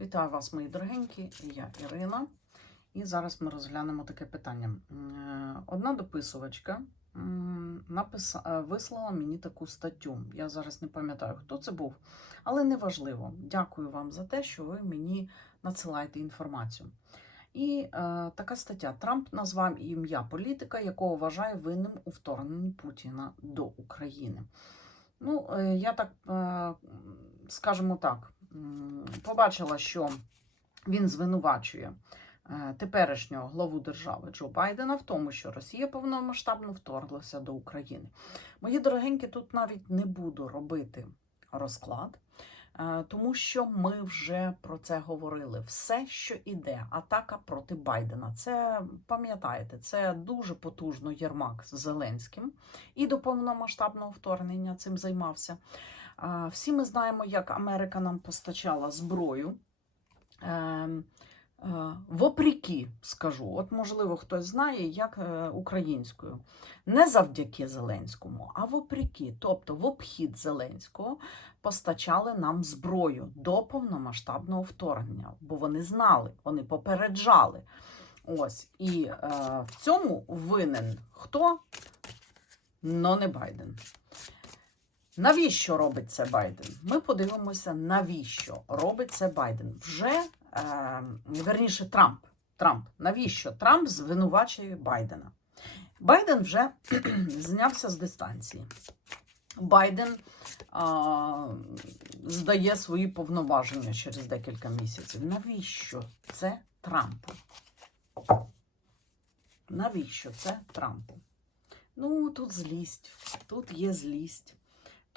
Вітаю вас, мої дорогенькі. Я Ірина. І зараз ми розглянемо таке питання. Е, Одна дописувачка м, написа... е, вислала мені таку статтю. Я зараз не пам'ятаю, хто це був, але неважливо. Дякую вам за те, що ви мені надсилаєте інформацію. І е, така стаття: Трамп назвав ім'я політика, якого вважає винним у вторгненні Путіна до України. Ну, е, я так е, скажімо так, побачила, що він звинувачує е, теперішнього главу держави Джо Байдена в тому, що Росія повномасштабно вторглася до України. Мої дорогенькі, тут навіть не буду робити розклад. е, Тому що ми вже про це говорили. Все, що іде, атака проти Байдена. Це пам'ятаєте, це дуже потужно Єрмак з Зеленським і до повномасштабного вторгнення цим займався. Всі ми знаємо, як Америка нам постачала зброю. Ем, е, Вопреки, скажу, от можливо хтось знає, як е, українською. Не завдяки Зеленському, а вопреки, тобто в обхід Зеленського постачали нам зброю до повномасштабного вторгнення, бо вони знали, вони попереджали. Ось і е, в цьому винен хто? Но не Байден. Навіщо робить це Байден? Ми подивимося, навіщо робить це Байден. Вже е, верніше Трамп. Трамп. Навіщо Трамп звинувачує Байдена? Байден вже знявся з дистанції. Байден а, здає свої повноваження через декілька місяців. Навіщо це Трампу? Навіщо це Трампу? Ну, тут злість, тут є злість.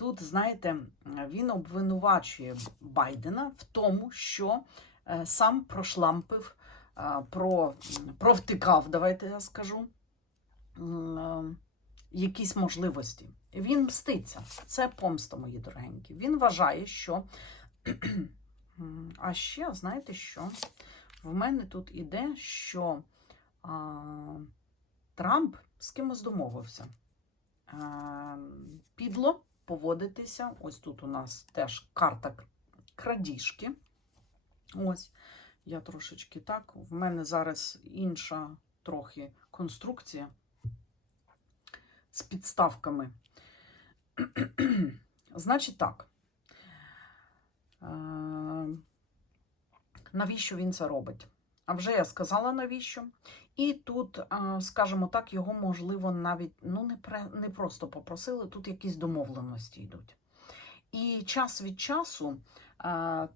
Тут, знаєте, він обвинувачує Байдена в тому, що е, сам прошлампив, е, про, провтикав, давайте я скажу, е, якісь можливості. Він мститься. Це помста, мої дорогенькі. Він вважає, що. А ще, знаєте що? В мене тут іде, що а, Трамп з кимось домовився. А, підло поводитися. Ось тут у нас теж карта крадіжки. Ось, я трошечки так. В мене зараз інша трохи конструкція з підставками. Значить так. Е, Навіщо він це робить? А вже я сказала навіщо. І тут, скажімо так, його можливо навіть ну, не, пре- не просто попросили, тут якісь домовленості йдуть. І час від часу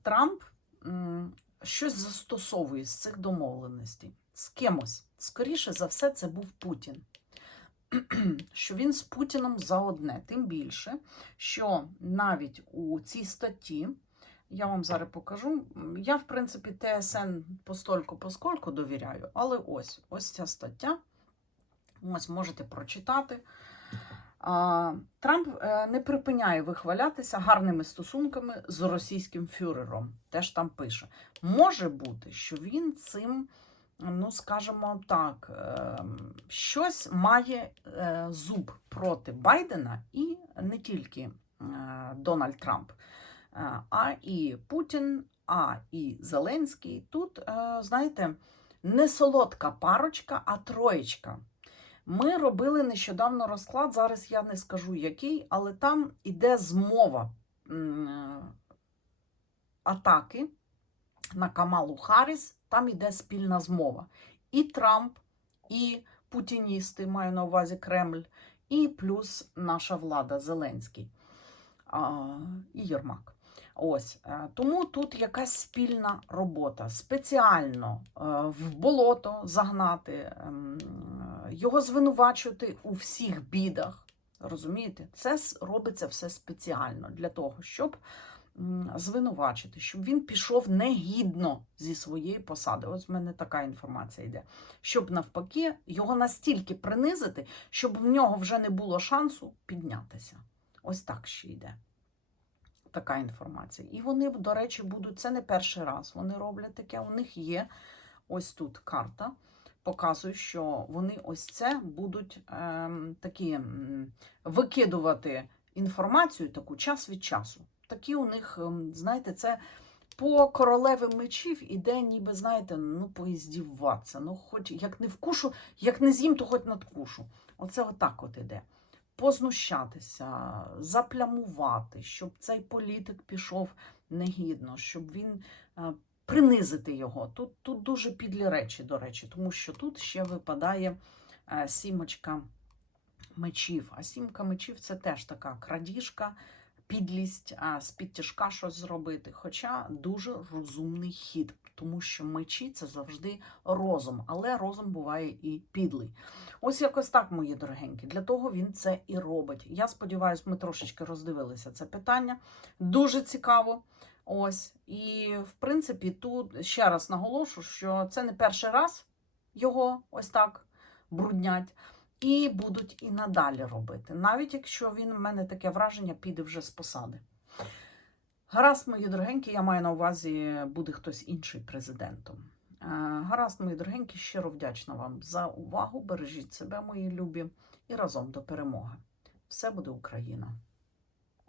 Трамп щось застосовує з цих домовленостей з кимось. Скоріше за все, це був Путін. Що він з Путіном за одне, тим більше, що навіть у цій статті, я вам зараз покажу. Я, в принципі, ТСН постольку поскольку довіряю, але ось ось ця стаття. Ось можете прочитати. Трамп е, не припиняє вихвалятися гарними стосунками з російським фюрером. Теж там пише. Може бути, що він цим, ну скажімо так, е, щось має е, зуб проти Байдена і не тільки Дональд Трамп. Е, а і Путін, а і Зеленський. Тут, е, знаєте, не солодка парочка, а троєчка. Ми робили нещодавно розклад, зараз я не скажу який, але там іде змова е, атаки на Камалу Харріс, там іде спільна змова. І Трамп, і путіністи, маю на увазі Кремль, і плюс наша влада Зеленський і Єрмак. Ось е, тому тут якась спільна робота. Спеціально е, в болото загнати, ем, його звинувачувати у всіх бідах. Розумієте, це робиться все спеціально для того, щоб звинувачити, щоб він пішов негідно зі своєї посади. Ось в мене така інформація йде. Щоб навпаки його настільки принизити, щоб в нього вже не було шансу піднятися. Ось так ще йде така інформація. І вони, до речі, будуть це не перший раз. Вони роблять таке. У них є ось тут карта. Показує, що вони ось це будуть ем, такі викидувати інформацію таку час від часу. Такі у них, ем, знаєте, це по королеві мечів іде, ніби, знаєте, ну, поіздіватися. Ну, хоч як не вкушу, як не з'їм, то хоч надкушу. Оце отак от іде. Познущатися, заплямувати, щоб цей політик пішов негідно, щоб він е, принизити його. Тут, тут дуже підлі речі, до речі, тому що тут ще випадає е, сімочка мечів. А сімка мечів це теж така крадіжка, підлість, з підтяжка щось зробити. Хоча дуже розумний хід, тому що мечі це завжди розум, але розум буває і підлий. Ось якось так, мої дорогенькі. Для того він це і робить. Я сподіваюся, ми трошечки роздивилися це питання. Дуже цікаво. Ось. І в принципі, тут ще раз наголошу, що це не перший раз його ось так бруднять. І будуть і надалі робити, навіть якщо він, в мене таке враження, піде вже з посади. Гаразд, мої дорогенькі, я маю на увазі, буде хтось інший президентом. Е, Гаразд, мої дорогенькі, щиро вдячна вам за увагу. Бережіть себе, мої любі, і разом до перемоги. Все буде Україна!